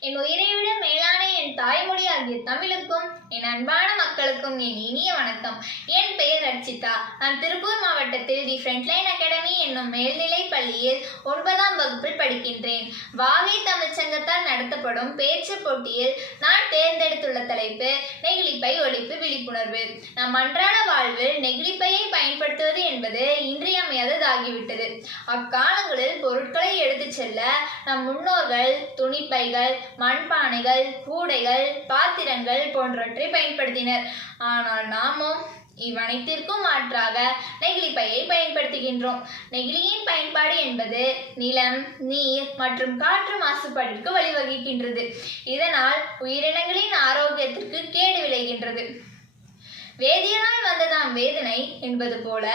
என் உயிரை விட மேலான என் தாய்மொழி ஆகிய தமிழுக்கும் என் அன்பான மக்களுக்கும் என் இனிய வணக்கம். என் பெயர் அர்ச்சிதா. நான் திருப்பூர் மாவட்டத்தில் தி ஃப்ரண்ட்லைன் அகாடமி என்னும் மேல்நிலைப் பள்ளியில் ஒன்பதாம் வகுப்பில் படிக்கின்றேன். வாகை தமிழ்ச்சங்கத்தால் நடத்தப்படும் பேச்சு போட்டியில் நான் தேர்ந்தெடுத்துள்ள தலைப்பு நெகிழிப்பை ஒழிப்பு விழிப்புணர்வு. நம் அன்றாட வாழ்வில் நெகிழிப்பையை பயன்படுத்துவது என்பது இன்றியமையாததாகிவிட்டது. அக்காலங்களில் பொருட்களை எடுத்துச் செல்ல நம் முன்னோர்கள் துணிப்பைகள் மண்பானைகள் கூடை கூடைகள் பாத்திரங்கள் போன்றவற்றை பயன்படுத்தினர். ஆனால் நாமும் இவ்வனைத்திற்கும் மாற்றாக நெகிழிப்பையை பயன்படுத்துகின்றோம். நெகிழியின் பயன்பாடு என்பது நிலம் நீர் மற்றும் காற்று மாசுபாட்டிற்கு வழிவகுக்கின்றது. இதனால் உயிரினங்களின் ஆரோக்கியத்திற்கு கேடு விளைகின்றது. வேதியனால் வந்ததாம் வேதனை என்பது போல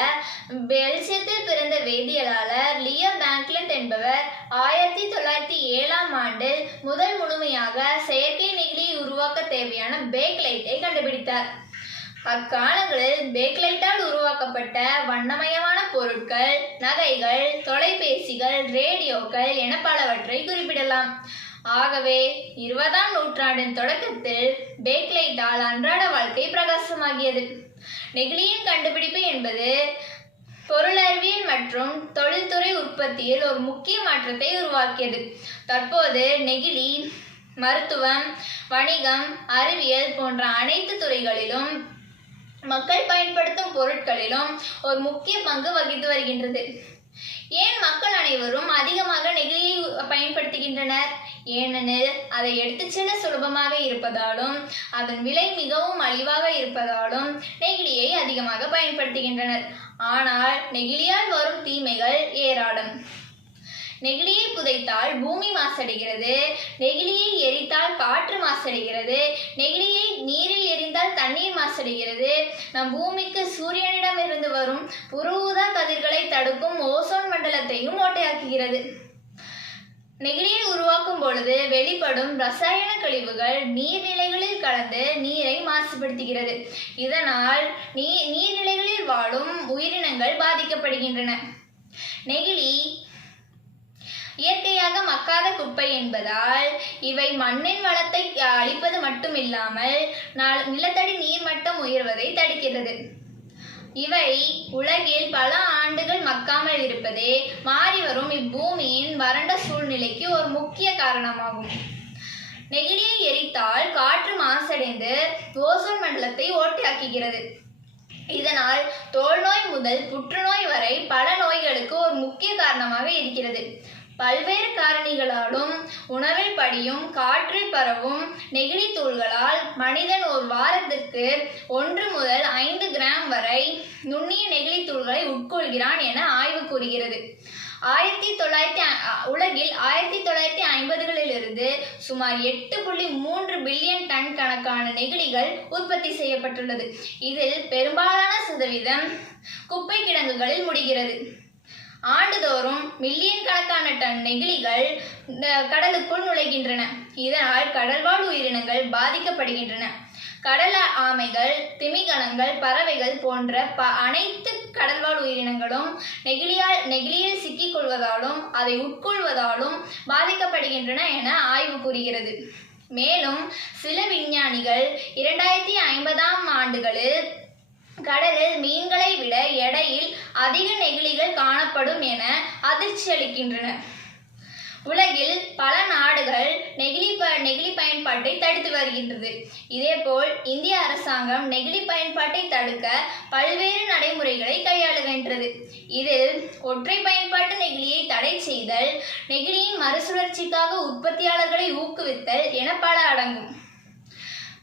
பெல்ஜியத்தில் பிறந்த வேதியியலாளர் லியோ பேங்க்லண்ட் என்பவர் ஆயிரத்தி தொள்ளாயிரத்தி ஏழாம் ஆண்டில் முதல் முழுமையாக செயற்கை உருவாக்க தேவையான பேக்லைட்டை கண்டுபிடித்தார். அக்காலங்களில் பேக்லைட்டால் உருவாக்கப்பட்ட வண்ணமயமான பொருட்கள் நகைகள் தொலைபேசிகள் ரேடியோக்கள் என பலவற்றை குறிப்பிடலாம். ஆகவே இருபதாம் நூற்றாண்டின் தொடக்கத்தில் பேக்லைட்டால் அன்றாட வாழ்க்கை பிரகாசமாகியது. நெகிழியின் கண்டுபிடிப்பு என்பது பொருளறிவியல் மற்றும் தொழில்துறை உற்பத்தியில் ஒரு முக்கிய மாற்றத்தை உருவாக்கியது. தற்போது நெகிழி மருத்துவம் வணிகம் அறிவியல் போன்ற அனைத்து துறைகளிலும் மக்கள் பயன்படுத்தும் பொருட்களிலும் ஒரு முக்கிய பங்கு வகித்து வருகின்றது. ஏன் மக்கள் அனைவரும் அதிகமாக நெகிழியை பயன்படுத்துகின்றனர்? ஏனெனில் அதை எடுத்துச் செல்ல சுலபமாக இருப்பதாலும் அதன் விலை மிகவும் மலிவாக இருப்பதாலும் நெகிழியை அதிகமாக பயன்படுத்துகின்றனர். ஆனால் நெகிழியால் வரும் தீமைகள் ஏராளம். நெகிழியை புதைத்தால் பூமி மாசடைகிறது. நெகிழியை எரித்தால் காற்று மாசடைகிறது. நெகிழியை நீரில் எரிந்தால் தண்ணீர் மாசடைகிறது. நம் பூமிக்கு சூரியனிடமிருந்து வரும் புற கதிர்களை தடுக்கும் ஓசோன் மண்டலத்தையும் ஓட்டையாக்குகிறது. நெகிழியை உருவாக்கும் பொழுது வெளிப்படும் ரசாயன கழிவுகள் நீர்நிலைகளில் கலந்து நீரை மாசுபடுத்துகிறது. இதனால் நீ நீர்நிலைகளில் வாழும் உயிரினங்கள் பாதிக்கப்படுகின்றன. நெகிழி இயற்கையாக மக்காத குப்பை என்பதால் இவை மண்ணின் வளத்தை அழிப்பது மட்டுமில்லாமல் நிலத்தடி நிலத்தடி நீர்மட்டம் உயர்வதை தடுக்கிறது. இவை உலகில் பல ஆண்டுகள் மக்காமல் இருப்பதே மாறி வரும் இப்பூமியின் வறண்ட சூழ்நிலைக்கு ஒரு முக்கிய காரணமாகும். நெகிழியை எரித்தால் காற்று மாசடைந்து ஓசோன் மண்டலத்தை ஓட்டையாக்குகிறது. இதனால் தோல்நோய் முதல் புற்றுநோய் வரை பல நோய்களுக்கு ஒரு முக்கிய காரணமாக இருக்கிறது. பல்வேறு காரணிகளாலும் உணவில் படியும் காற்றில் பரவும் நெகிழி தூள்களால் மனிதன் ஒரு வாரத்திற்கு ஒன்று முதல் ஐந்து கிராம் வரை நுண்ணிய நெகிழி தூள்களை உட்கொள்கிறான் என ஆய்வு கூறுகிறது. ஆயிரத்தி தொள்ளாயிரத்தி உலகில் ஆயிரத்தி தொள்ளாயிரத்தி ஐம்பதுகளிலிருந்து சுமார் எட்டு புள்ளி மூன்று பில்லியன் டன் கணக்கான நெகிழிகள் உற்பத்தி செய்யப்பட்டுள்ளது. இதில் பெரும்பாலான சதவீதம் குப்பை கிடங்குகளில் முடிகிறது. ஆண்டுதோறும் மில்லியன் கணக்கான டன் நெகிழிகள் கடலுக்குள் நுழைகின்றன. இதனால் கடல்வாழ் உயிரினங்கள் பாதிக்கப்படுகின்றன. கடல் ஆமைகள் திமிங்கலங்கள் பறவைகள் போன்ற ப அனைத்து கடல்வாழ் உயிரினங்களும் நெகிழியால் நெகிழியில் சிக்கிக்கொள்வதாலும் அதை உட்கொள்வதாலும் பாதிக்கப்படுகின்றன என ஆய்வு கூறுகிறது. மேலும் சில விஞ்ஞானிகள் இரண்டாயிரத்தி ஐம்பதாம் ஆண்டுகளில் கடலில் மீன்களை விட அதிக நெகிழிகள் காணப்படும் என அதிர்ச்சி அளிக்கின்றன. உலகில் பல நாடுகள் நெகிழி ப நெகிழி பயன்பாட்டை தடுத்து வருகின்றது. இதேபோல் இந்திய அரசாங்கம் நெகிழி பயன்பாட்டை தடுக்க பல்வேறு நடைமுறைகளை கையாளுகின்றது. இதில் ஒற்றை பயன்பாட்டு நெகிழியை தடை செய்தல் நெகிழியின் மறுசுழற்சிக்காக உற்பத்தியாளர்களை ஊக்குவித்தல் என பல அடங்கும்.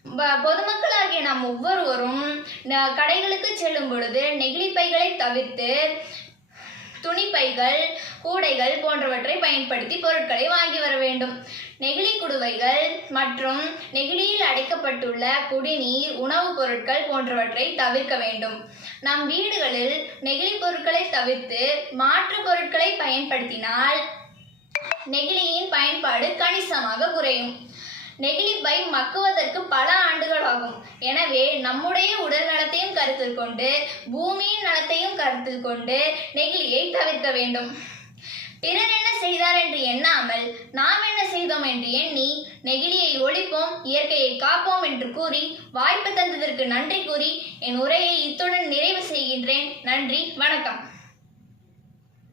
பொதுமக்களாகிய நாம் ஒவ்வொருவரும் ந- கடைகளுக்கு செல்லும் பொழுது நெகிழி பைகளை தவிர்த்து துணிப்பைகள் கூடைகள் போன்றவற்றை பயன்படுத்தி பொருட்களை வாங்கி வர வேண்டும். நெகிழி குடுவைகள் மற்றும் நெகிழியில் அடைக்கப்பட்டுள்ள குடிநீர் உணவுப் பொருட்கள் போன்றவற்றை தவிர்க்க வேண்டும். நம் வீடுகளில் நெகிழி பொருட்களை தவிர்த்து மாற்று பொருட்களை பயன்படுத்தினால் நெகிழியின் பயன்பாடு கணிசமாக குறையும். நெகிழி பை மக்குவதற்கு பல ஆண்டுகள் ஆகும் எனவே நம்முடைய உடல் நலத்தையும் கருத்தில் கொண்டு பூமியின் நலத்தையும் கருத்தில் கொண்டு நெகிழியை தவிர்க்க வேண்டும். பிறர் என்ன செய்தார் என்று எண்ணாமல் நாம் என்ன செய்தோம் என்று எண்ணி நெகிழியை ஒழிப்போம் இயற்கையை காப்போம் என்று கூறி வாய்ப்பு தந்ததற்கு நன்றி கூறி என் உரையை இத்துடன் நிறைவு செய்கின்றேன். நன்றி வணக்கம்.